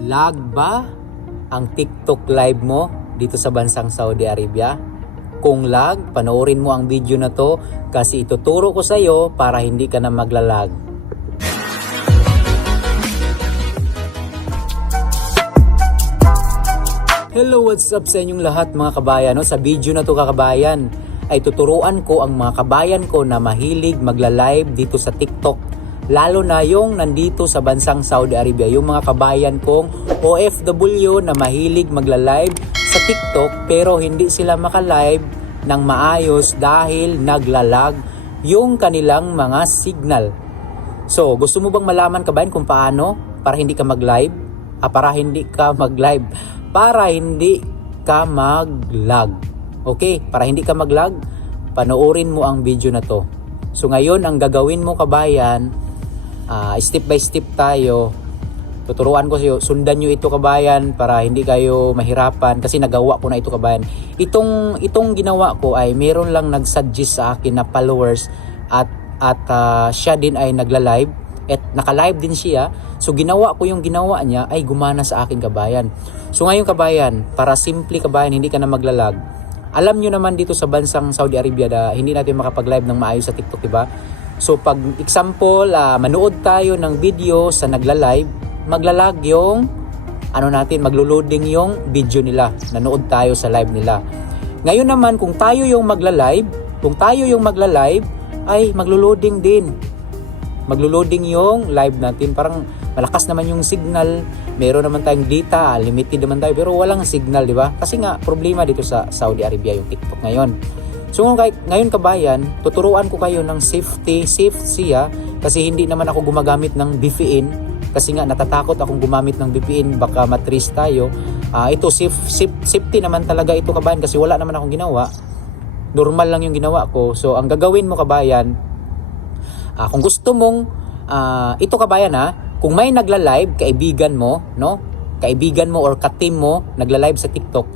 Lag ba ang TikTok live mo dito sa bansang Saudi Arabia? Kung lag, panoorin mo ang video na to kasi ituturo ko sa iyo para hindi ka na maglalag. Hello, what's up sa inyong lahat mga kabayan? No? Sa video na to kabayan ay tuturuan ko ang mga kabayan ko na mahilig magla-live dito sa TikTok. Lalo na yung nandito sa bansang Saudi Arabia, yung mga kabayan kong OFW na mahilig magla-live sa TikTok pero hindi sila maka-live ng maayos dahil naglalag yung kanilang mga signal. So, gusto mo bang malaman kabayan kung paano para hindi ka mag-live? Para hindi ka mag-live. Para hindi ka mag-lag. Okay, para hindi ka mag-lag, panoorin mo ang video na to. So, ngayon ang gagawin mo kabayan, step by step tayo. Tuturuan ko sa iyo, sundan nyo ito kabayan para hindi kayo mahirapan kasi nagawa ko na ito kabayan. Itong ginawa ko ay meron lang nag-suggest sa akin na followers at siya din ay nagla-live at naka-live din siya. So ginawa ko yung ginawa niya ay gumana sa akin kabayan. So ngayon kabayan, para simple kabayan, hindi ka na maglalag. Alam nyo naman dito sa bansang Saudi Arabia na hindi natin makapag-live ng maayos sa TikTok, diba? So pag example, manood tayo ng video sa nagla-live, maglalag yung maglo-loading yung video nila. Nanood tayo sa live nila. Ngayon naman kung tayo yung magla-live, ay maglo-loading din. Maglo-loading yung live natin. Parang malakas naman yung signal. Meron naman tayong data, limited naman tayo pero walang signal, di ba? Kasi nga problema dito sa Saudi Arabia yung TikTok ngayon. So ngayon kabayan, tuturuan ko kayo ng safe siya kasi hindi naman ako gumagamit ng VPN kasi nga natatakot akong gumamit ng VPN baka matrace tayo. Ito safety naman talaga ito kabayan kasi wala naman akong ginawa. Normal lang yung ginawa ko. So ang gagawin mo kabayan, kung gusto mong ito kabayan kung may nagla-live kaibigan mo, no? Kaibigan mo or ka-team mo nagla-live sa TikTok,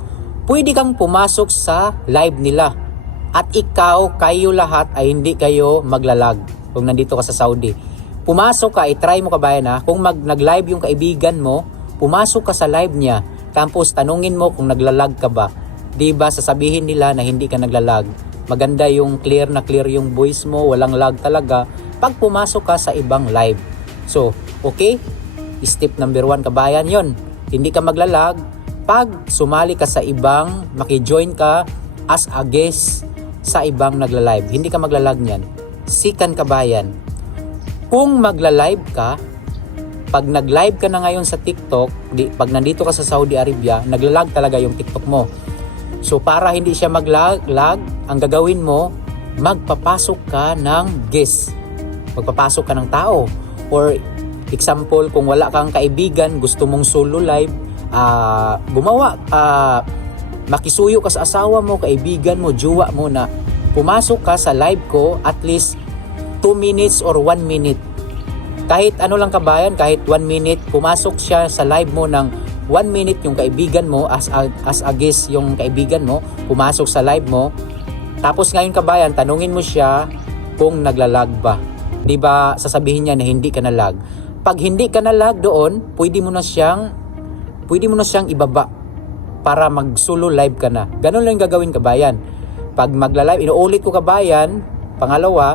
pwede kang pumasok sa live nila. At kayo lahat ay hindi kayo maglalag kung nandito ka sa Saudi. Pumasok ka, i-try mo kabayan kung nag-live yung kaibigan mo, pumasok ka sa live niya, tapos tanungin mo kung naglalag ka ba. Diba sasabihin nila na hindi ka naglalag. Maganda yung clear yung voice mo, walang lag talaga pag pumasok ka sa ibang live. So, okay? Step number 1 kabayan yon. Hindi ka maglalag pag sumali ka sa ibang, maki-join ka as a guest sa ibang nagla-live. Hindi ka maglalag niyan. Sikan kabayan. Kung magla-live ka, pag nag-live ka na ngayon sa TikTok, pag nandito ka sa Saudi Arabia, naglalag talaga yung TikTok mo. So para hindi siya maglag, ang gagawin mo, magpapasok ka ng guest. Magpapasok ka ng tao. Or example, kung wala kang kaibigan, gusto mong solo live, makisuyo ka sa asawa mo, kaibigan mo, jowa mo na pumasok ka sa live ko at least 2 minutes or 1 minute. Kahit ano lang kabayan, kahit 1 minute, pumasok siya sa live mo ng 1 minute yung kaibigan mo as a guest yung kaibigan mo, pumasok sa live mo. Tapos ngayon kabayan, tanungin mo siya kung naglalag ba. Di ba sasabihin niya na hindi ka nalag. Pag hindi ka nalag doon, pwede mo na siyang ibaba para mag-solo live ka na. Ganun lang yung gagawin kabayan. Pag magla-live, inuulit ko kabayan, pangalawa,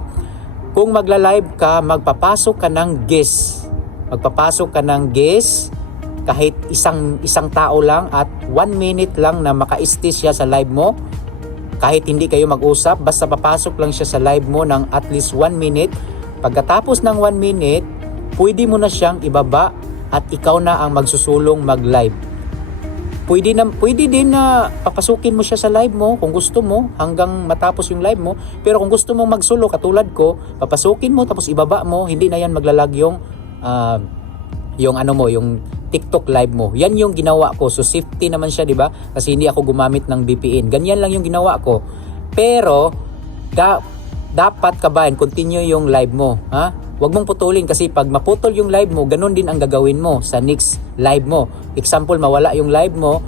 kung magla-live ka, magpapasok ka ng guest. Magpapasok ka ng guest, kahit isang tao lang at 1 minute lang na maka-stay siya sa live mo. Kahit hindi kayo mag-usap, basta papasok lang siya sa live mo ng at least 1 minute. Pagkatapos ng 1 minute, pwede mo na siyang ibaba at ikaw na ang magsusulong mag-live. Pwede din na papasukin mo siya sa live mo kung gusto mo hanggang matapos yung live mo. Pero kung gusto mong mag-solo katulad ko, papasukin mo tapos ibaba mo, hindi na yan maglalag yung TikTok live mo. Yan yung ginawa ko. So safety naman siya, 'di ba? Kasi hindi ako gumamit ng VPN. Ganyan lang yung ginawa ko. Pero dapat kabayan, continue yung live mo, Huwag mong putulin kasi pag maputol yung live mo, ganun din ang gagawin mo sa next live mo. Example, mawala yung live mo,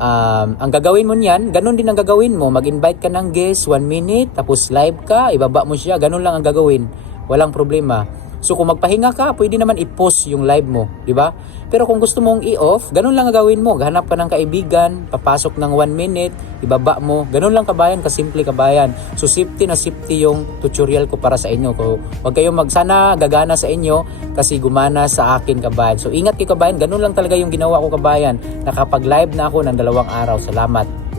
ang gagawin mo niyan, ganun din ang gagawin mo. Mag-invite ka ng guest, 1 minute, tapos live ka, ibaba mo siya, ganun lang ang gagawin. Walang problema. So kung magpahinga ka, pwede naman i-pause yung live mo, di ba? Pero kung gusto mong i-off, ganun lang ang gawin mo. Hanap ka ng kaibigan, papasok ng 1 minute, ibaba mo. Ganun lang kabayan, kasimple kabayan. So safety na safety yung tutorial ko para sa inyo. Huwag kayong sana gagana sa inyo kasi gumana sa akin kabayan. So ingat kayo kabayan, ganun lang talaga yung ginawa ko kabayan. Nakapag-live na ako ng 2 araw. Salamat.